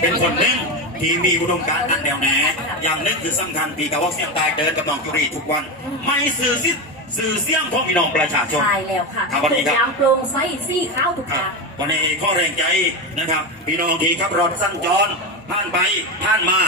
เป็นคนหนึ่งที่มีอุดมการณ์อันแน่วแน่อย่างหนึงคือสำคัญปีกะว่าเสียงตายเดินกับน้องจุรีทุกวัน ไม่สื่อสิสื่อเสียงของพี่น้องประชาชน ใช่แล้วค่ะครับวันนี้ครับทุกอย่างโปร่งใสซี่ข้าวทุกคอรับย่างวันนี้ข้อแรงใจนะครับ พี่น้องที่ขับรถสั้นจรผ่านไปผ่านมา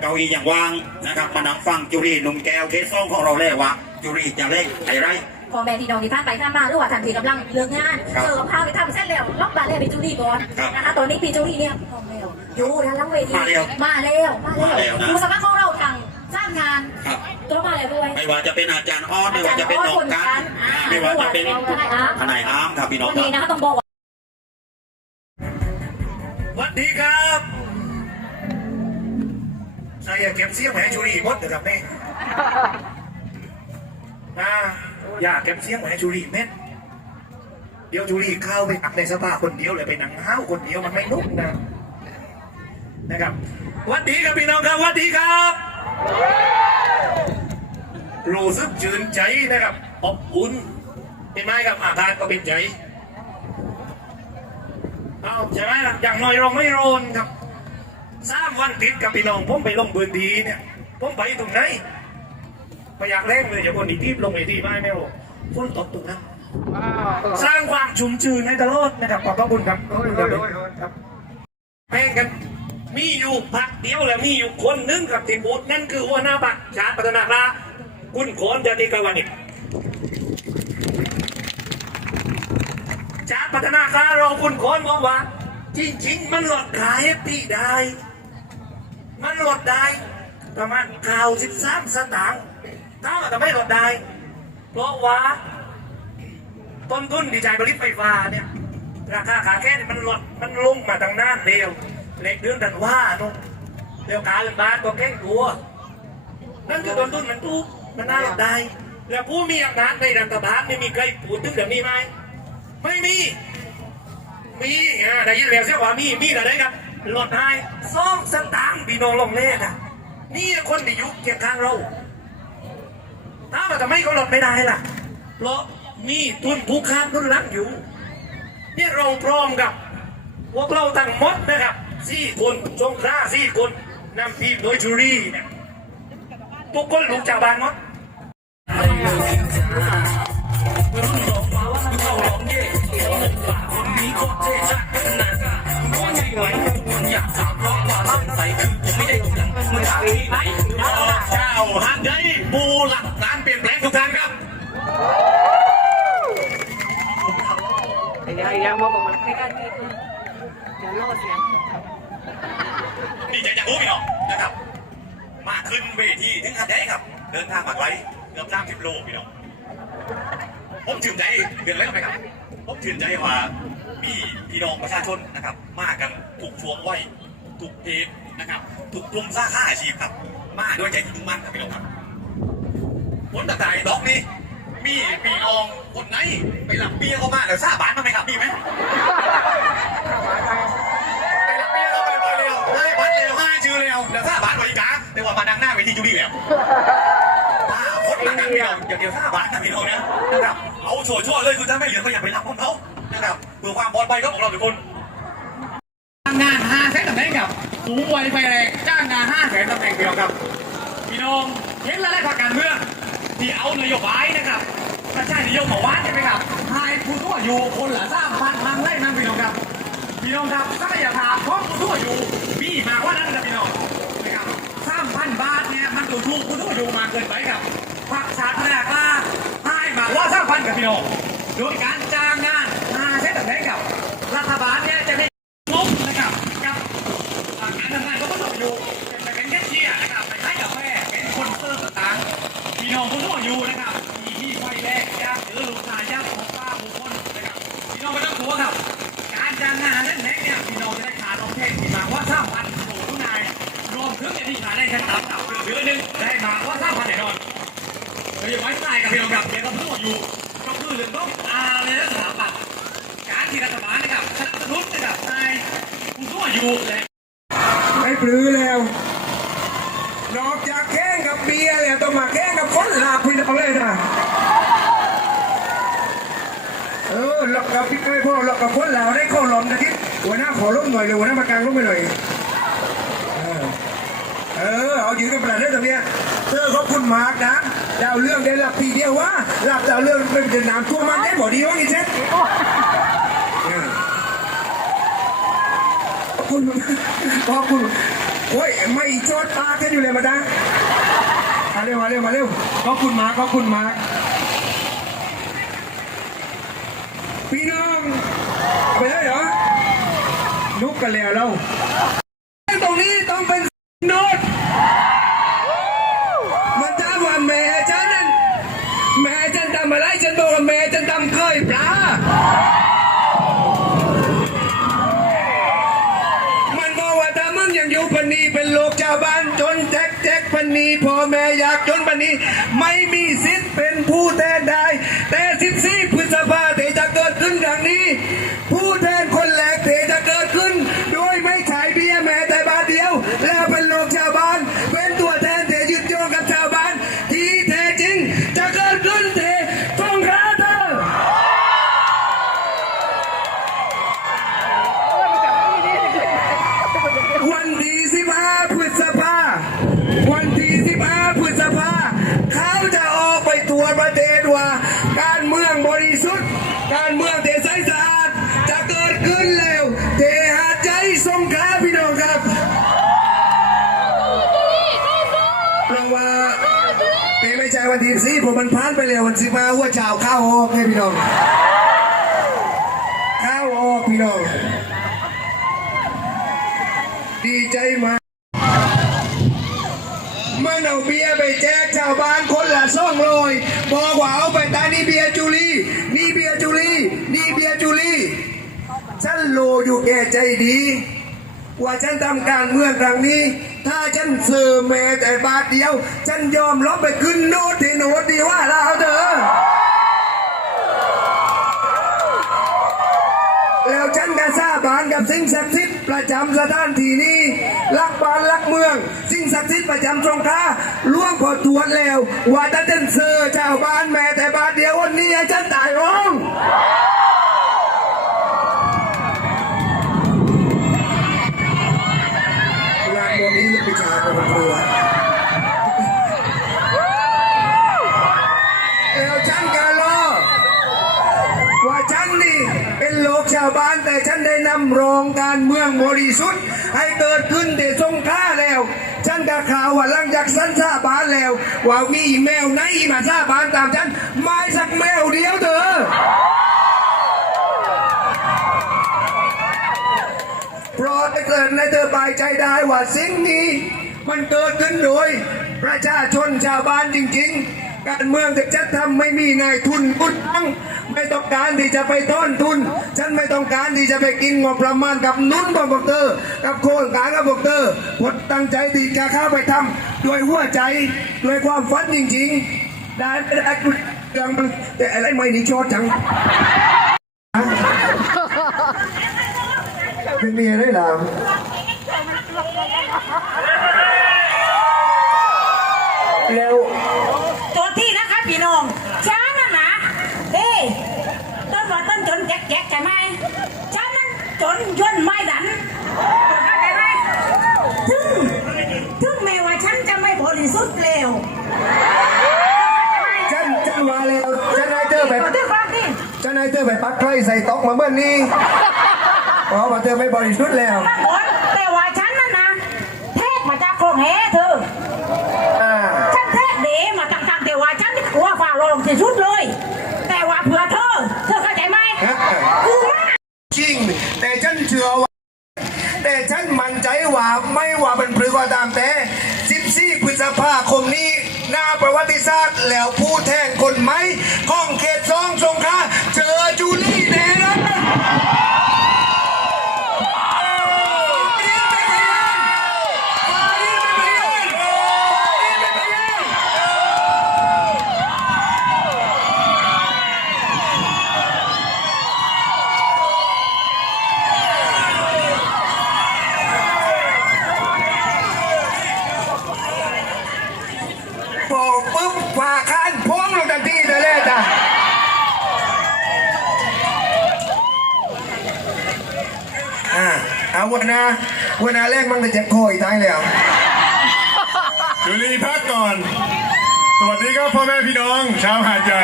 เก้าอี้อย่างวางนะครับมานั่งฟังจุรีหนุ่มแก้วเคสซองของเราแล่วะจุรีจะเล่นไอ้ไร พ่อแม่พี่น้องที่ท่านไปท่านมาหรือว่าท่านที่กำลังเลิกงานครับเจอกับข้าวไปทำเสร็จแล้วล็อกบาร์แล้วไปจูรี่ก่อนครับนะคะตอนนี้พี่จูรี่เนี่ยพร้อมแล้วอยู่ด้านหลังเวทีมาแล้วมาแล้วมามาแล้วนะ ผู้สมัครของเราทางจ้างงานครับตัวมาแล้วด้วย ไม่ว่าจะเป็นอาจารย์ออสไม่ว่าจะเป็นน้องกัน ไม่ว่าจะเป็นทนายอาร์มครับพี่น้องวันคนี้รับนะคะต้องบอกว่า สวัสดีครับใส่เก็บเสียงแหวนชูรีหมดนะครับนี่นะ อย่าเก็บเสียงแหวนชูรีเม็ดเดี๋ยวชูรีเข้าไปอักในสภาคนเดียวเลยไปหนังห้าวคนเดียวมันไม่นุ่มนะนะครับวัสดีครับพี่น้องครับวัสดีครับรู้สึกชื่นใจนะครับอบอุ่นเห็นไหมครับอาการก็เป็นใจเอาใช่ไหมล่ะอย่างน้อยเราไม่โรนครับสามวันติดกับพี่น้องผมไปลงพื้นที่เนี่ยผมไปตรงไหน ไม่อยากเล่นเลยจะคนอีกที่ลงไปที่ไม่ไม่รู้ฝนตกตรงนั้นสร้างความชุ่มชื่นในตลอดนะครับขอบพระคุณครับครับแพ่งกัน มีอยู่พักเดียวแล้วมีอยู่คนหนึงกับทีมบูธนั่นคือหัวหน้าพักชาติพัฒนากล้าคุณโขนจติกาวานิชจากพัฒนาการเราคุณโคนบอกว่า จริง ๆ มันลดขายปีได้ มันลดได้ประมาณเก้าสิบสามสตางค์ ถ้ามันจะไม่ลดได้ เพราะว่าต้นทุนที่จ่ายผลิตไฟฟ้าเนี่ย ราคาขาแค่นี่มันลดมันลงมาตั้งนานเร็วเล็กเดือนดันว่านุเร็วการบ้านก็แข่งตัวนั่นคือต้นทุนมันถูกมันน่าลดได้ แล้วผู้มีอำนาจในรัฐบาลไม่มีใครพูดถึงเรื่องนี้ไหมไม่มี มีอ่าได้ยินแล้วเสียว่ามีมีอะไรครับลดให้สองสตางค์พี่น้องลงเลขอะนี่คนที่ยุคเคียงข้างเรา ถ้ามันจะไม่ก็ลดไม่ได้ล่ะ เพราะมีทุนผู้ค้าทุนรักอยู่เนี่ยเราพร้อมกับ พวกเราทั้งหมดนะครับสี่คนสงขลาสี่คนนำทีมโดยจูรี่เนี่ยทุกคนลูกจากบ้านหมดเจ้าฮันไดบูหลักการเปลี่ยนแปลงทุกท่านครับ ยังยังบอกออกมาไม่กล้าที่เดี๋ยวรอเสียงนี่จะจะรู้พี่น้องนะครับ มาขึ้นเวทีถึงฮันไดครับ เดินทางมาไกลเกือบสามสิบโลพี่น้องผมชื่นใจเดือนแล้วไหมครับ ผมชื่นใจว่ามีพี่น้องประชาชนนะครับ มากันถูกช่วงไว้ถูกเพจนะครับถูกกลุ่มสร้าขาอาชีพครับ มาด้วยใจที่มุ่งมั่นครับพี่น้องครับผลต่างๆดอกนี้ มีปีนองคนไหนไปหลับเบี้ยเข้ามาเดี๋ยวซาบานมาไหมครับมีไหมไปหลับเบี้ยเข้าไปไปเร็วให้พัดเร็วให้ชื่อเร็วเดี๋ยวซาบานบริการแต่ว่ามาดังหน้าเวทีจูดี้แล้วถ้าคนมาดังพี่น้องอย่าเดียวซาบานนะพี่น้องนะนะครับเอาโชว์ชั่วเลยคือถ้าไม่เหลือก็อย่าไปรับพวกเขานะครับเพื่อความปลอดภัยของเราทุกคนจ้างงานห้าแสนตำแหน่งครับสูงวัยไฟแรงจ้างงานห้าแสนตำแหน่งเดียวครับพี่น้องเห็นแล้วได้พรรคการเมืองที่เอานโยบายน ชานิยมของวัดใช่ไหมครับให้ผู้ทั่วอยู่คนละสามพันทางไร่นั่นพี่น้องครับพี่น้องครับศักยภาพของผู้ทั่วอยู่มีมากกว่านั้นนะพี่น้องนะครับสามพันบาทเนี่ยมันดูถูกผู้ทั่วอยู่มาเกินไปครับพรรคชาติแรกล่าให้มากกว่าสามพันกับพี่น้องโดยการจ้างงานห้าแสนตำแหนครับรัฐบาลเนี่ย ราอยู่ไว้ใต้กับพี่องกับเดี๋ยวเราพูดอยู่ก็คือเรื่องต้องอาเลยนะสถาบันการที่รัฐบาลนะครับสนับสนุนนะครับนายผู้ทั่วอยู่เลยไม่ปลื้อแล้วนอกจากแข่งกับเบียร์แล้วต้องมาแข่งกับคนลาพี่น้องเลยนะเออหลอกกับพี่เคยพวกหลอกกับคนลาวได้เข้าหลอมนะทิศหัวหน้าขอร่มหน่อยเลยหัวหน้าประกันร่มไปหน่อยเออเอาอยืนกันประเทศตรงเนี้ย เธอขอบคุณมากนะดาวเรื่องได้รับทีเดียวว่ารับดาวเรื่องเป็นเดินน้ำท่วมมันได้บ่ดีว่างี้เช่ขอบคุณขอบคุณโอ้ยไม่จอดตากันอยู่เลยมาดามาเร็วมาเร็วมาเร็วขอบคุณมากขอบคุณมากพี่น้องไปได้เหรอลุกกันแล้วเราตรงนี้ต้องเป็นโนดมัน วันที่สี่ผมมันผ่านไปแล้ววันสิบห้าหัวเช้าข้าวออกให้พี่น้องข้าวออกพี่น้องดีใจมากมันเอาเบียร์ไปแจกชาวบ้านคนละซ่องลอยบอกว่าเอาไปตานี่เบียร์จุลีนี่เบียร์จุลีนี่เบียร์จุลีฉันโลอยู่แก่ใจดี ว่าฉันทำการเมืองครั้งนี้ ถ้าฉันเสือแม้แต่บาทเดียว ฉันยอมลบไปขึ้นโน้ตที่โน้ตดีว่าเราเถอะแล้วฉันก็ทราบานกับสิ่งศักดิ์สิทธิ์ประจำสถานที่นี้รักบ้านรักเมือง สิ่งศักดิ์สิทธิ์ประจำสงขลาล่วงพอตรวจแล้วว่าถ้าฉันเซอร์ชาวบ้านแม้แต่บาทเดียววันนี้ฉันตายร้อง เมืองบริสุทธิ์ให้เกิดขึ้นในสงขลาแล้วฉันก็ข่าวว่าลังจากสันสาบานแล้ว ว่ามีแมวไหนมาสาบานตามฉันไม่สักแมวเดียวเถอะเพราะถ้าเกิดในเธอบายใจได้ว่าสิ่งนี้ มันเกิดขึ้นโดยประชาชนชาวบ้านจริง ๆการเมืองจะจัดทำไม่มีนายทุนพุดทั้งไม่ต้องการที่จะไปต้อนทุน ฉันไม่ต้องการที่จะไปกินงบประมาณกับนุ่นบบอกเตอร์กับโครงกากับบอกเตอร์ผลตั้งใจที่จะเข้าไปทำด้วยหัวใจด้วยความฝันจริงๆได้ไม่ได้เรื่องแต่อะไรไม่นี่ชดจังเป็นเมียได้หรอแล้วตัวที่นะคะพี่น้องฉันน่ะนะเอ้ยต้นว่าต้นจนแจ๊กๆใช่ไหมฉันนั้นจนยนไม้ดันเข้าใจไหมถึงถึงแม้ว่าฉันจะไม่บริสุทธิ์แล้ว ฉันฉันมาแล้วฉันให้เธอไป ถึงความที่ ฉันให้ เธอไปปักไข่ใส่ต๊อกมาเมื่อนี้เพราะว่าเธอไม่บริสุทธิ์แล้วมาก่อนแต่ว่าฉันนั่นนะเทศมาจากโครงแหเธออ่า ฉันเทศเดมาต่างๆแต่ว่าฉันนี่กลัวฝ่าลงที่สุดเลย แต่ว่าเผื่อเธอ เธอเข้าใจไหมคือว่าจริง แต่ฉันเชื่อว่า แต่ฉันมั่นใจว่าไม่ว่าเป็นพฤก็ตามแต่14พฤษภาคมนี้หน้าประวัติศาสตร์แล้วผู้แทนคนไหมห้องเขตสองสงขลาเจอจูลี่แน่นอนบอกปุ๊บฝ่าคานพ้องลงทันทีเลยเลยจ้ะ อ่าเอาวันนาวันนาแรกมันจะเจ็บคออีกท้ายเลยอะจุลีพักก่อน สวัสดีครับพ่อแม่พี่น้อง ชาวหาดใหญ่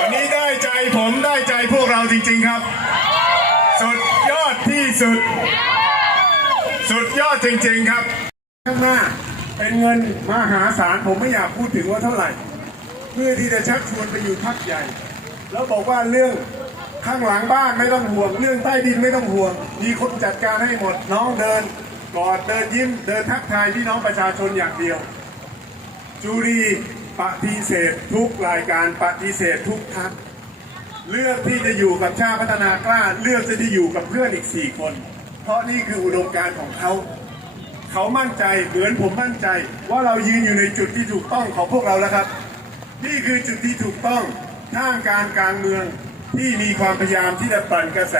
วันนี้ได้ใจผมได้ใจพวกเราจริง ๆครับ สุดยอดที่สุด สุดยอดจริง ๆครับ ข้างหน้าเป็นเงินมหาศาลผมไม่อยากพูดถึงว่าเท่าไหร่ เพื่อที่จะชักชวนไปอยู่พักใหญ่ แล้วบอกว่าเรื่อง ข้างหลังบ้านไม่ต้องห่วง เรื่องใต้ดินไม่ต้องห่วง มีคนจัดการให้หมดน้องเดินกอดเดินยิ้มเดินทักทายพี่น้องประชาชนอย่างเดียวจูรีปฏิเสธทุกรายการปฏิเสธทุกทักเลือกที่จะอยู่กับชาติพัฒนากล้า เลือกที่จะอยู่กับเพื่อนอีกสี่คน เพราะนี่คืออุดมการณ์ของเขา เขามั่นใจเหมือนผมมั่นใจ ว่าเรายืนอยู่ในจุดที่ถูกต้องของพวกเราแล้วครับ นี่คือจุดที่ถูกต้องท่ามกลารกลางเมือง ที่มีความพยายามที่จะปั่นกระแส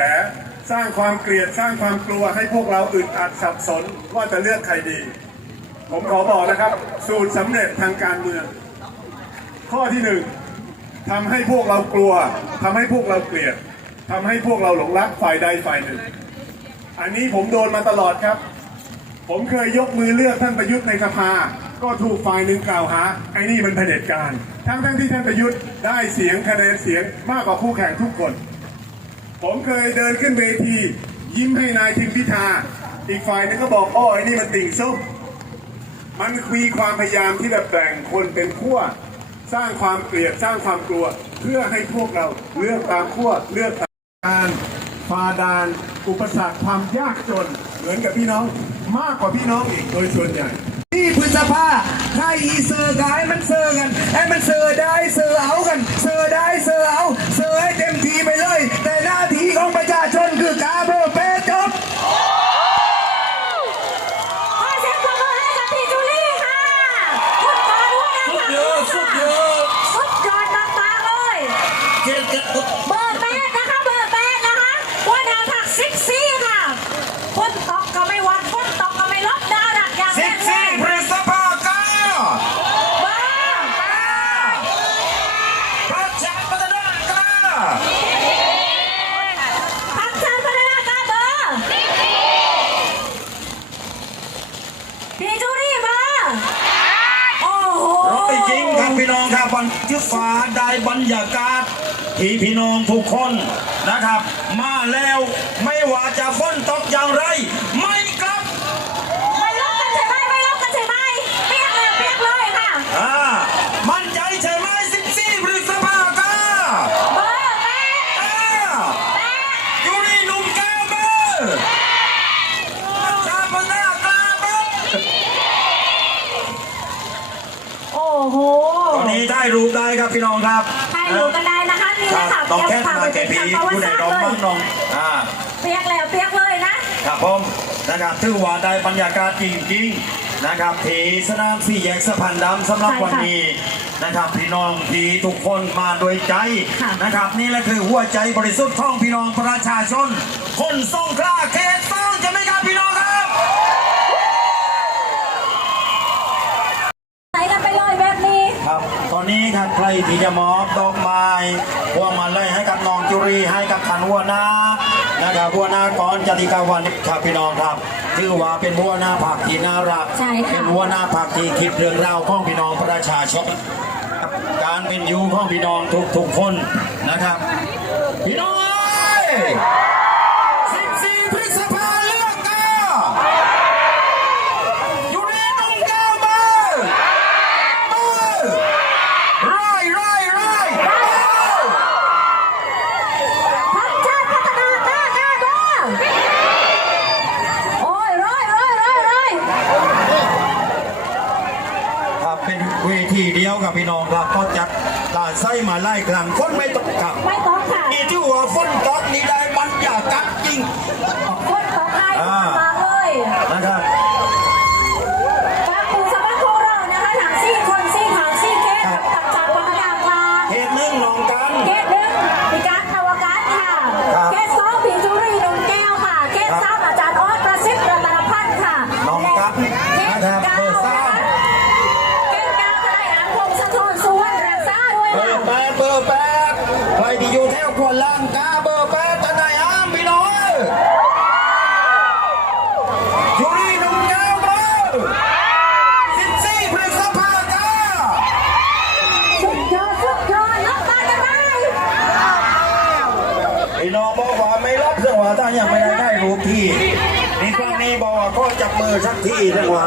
สร้างความเกลียดสร้างความกลัวให้พวกเราอึดอัดสับสนว่าจะเลือกใครดี ผมขอบอกนะครับ สูตรสำเร็จทางการเมือง ข้อที่หนึ่งทำให้พวกเรากลัวทำให้พวกเราเกลียดทำให้พวกเราหลงรักฝ่ายใดฝ่ายหนึ่ง อันนี้ผมโดนมาตลอดครับ ผมเคยยกมือเลือกท่านประยุทธ์ในสภา ก็ถูกฝ่ายหนึ่งกล่าวหาไอ้นี่มันเผด็จการ ทั้งทั้งที่ท่านประยุทธ์ได้เสียงคะแนนเสียงมากกว่าคู่แข่งทุกคน ผมเคยเดินขึ้นเวที ยิ้มให้นายทิมพิธา อีกฝ่ายหนึงก็บอกอ้อไอ้นี่มันติ่งส้มมันมีความพยายามที่จะแบ่งคนเป็นขั้วสร้างความเกลียดสร้างความกลัว เพื่อให้พวกเราเลือกตามขั้วเลือกตามการฝ่าดาน อุปสรรคความยากจน เหมือนกับพี่น้องมากกว่าพี่น้องอีกโดยส่วนใหญ่ ที่พฤษภาใครอีเซอร์กันให้มันเซอร์กันให้มันเซอร์ได้เซอร์เอากัน เซอร์ได้เซอร์เอา เซอร์ให้เต็มทีไปเลย แต่หน้าที่ของประชาชนคือกาเบอร์เปจบ ขอเสียงปรบมือให้กับพี่จูลี่ค่ะคุณตาด้วยนะคะ เยอะสุดเยอะ สุดยอดมากๆเลย เจ็ดกัน เบอร์แปดนะคะเบอร์แปดนะคะว่าดาวผักซิกซี่ค่ะฝนตกก็ไม่หวัดฝนตกก็ไม่ลดดาวดักอย่าง สิ แน่ บ แน่ สี่พฤษภาเก้า เบอร์ ประชาพัฒนากล้า พักชาติพัฒนากล้าเบอร์พี่จูลี่เบอร์โอ้โห ร้อยจริงครับางครับวันที่ฟ้าได้บรรยากาศที่พี่น้องทุกคนนะครับ มาแล้วไม่ว่าจะฝนตกอย่างไร ไม่กลับ ไม่ลบกันใช่ไหมไม่ลบกันใช่ไหมเปียกเลยเปียกเลยค่ะ อ่ามั่นใจใช่ไหมสิบสี่พฤษภาคม เบอร์แปด อ่า แปด ยูรีหนุ่มแก้วเบอร์ชาปนากลาเบอร์ โอ้โห ตอนนี้ได้รูปได้ครับ พี่น้องครับใครดูกันได้นะคะนี่ครันะบคะต้องแค่เตรียมมาพาแก่ไปพีทำประวัผู้ติใดศาสตร้องร์เลบ้างยน้องอ่าเปียกแล้วเปียกเลยนะครับผมนะครับถือว่าได้บรรยากาศจริงๆนะครับที่สนามสี่แยกสะพานดำสำหรับใช่ค่ะวันนี้นะครับพี่น้องที่ทุกคนมาโดวยใจค่ะนะครับ นี่แหละคือหัวใจบริสุทธิ์ของพี่น้องประชาชน คนทรงกล้าเขตต้องจะไหม่ครับพี่น้องครับ ไหนกันไปเลยแบบนี้ ครับ ตอนนี้ครับ ใครที่จะมอบดอกไม้พวงมาลัยให้กับน้องจุรีให้กับขันหัวหน้านะครับหัวหน้ากรจติกาวันครับพี่น้องครับถือว่าเป็นหัวหน้าผักที่น่ารักใช่ค่ะเป็นหัวหน้าผักที่คิดเรื่องราวของพี่น้องประชาชนครับการเป็นอยู่ของพี่น้องทุกทุกๆคนนะครับ พี่น้องสิบสี่พฤษภาเลือกกาอยู่ในนุ่งก้าวเบอร์ ร้อยร้อยร้อย พักชาติพัฒนากล้ากล้าเด้อโอ้ยร้อยร้อยร้อยร้อย ครับเป็นเวทีเดียวกับ พี่น้องครับก็จัดลาไส้มาไล่กลางฝนไม่ตกครับไม่ต้องค่ะนี่ที่ว่าฝนตกนี่ได้บรรยากาศจริงคนตกให้มาเลยนะครับ เบอร์แปดใครที่อยู่แถวขวาล่างกาเบอร์แปดตาไหนอ้ามพี่น้อยยูรีหนุ่มยาวเบอร์สิบสี่พฤษภาคาสุดยอดสุดยอดรับตาจะได้พี่น้องบอกว่าไม่รับเรื่องว่าถ้ายังไม่ได้ได้รูปที่ในครั้งนี้บอกว่าก็จับมือสักทีนะว่า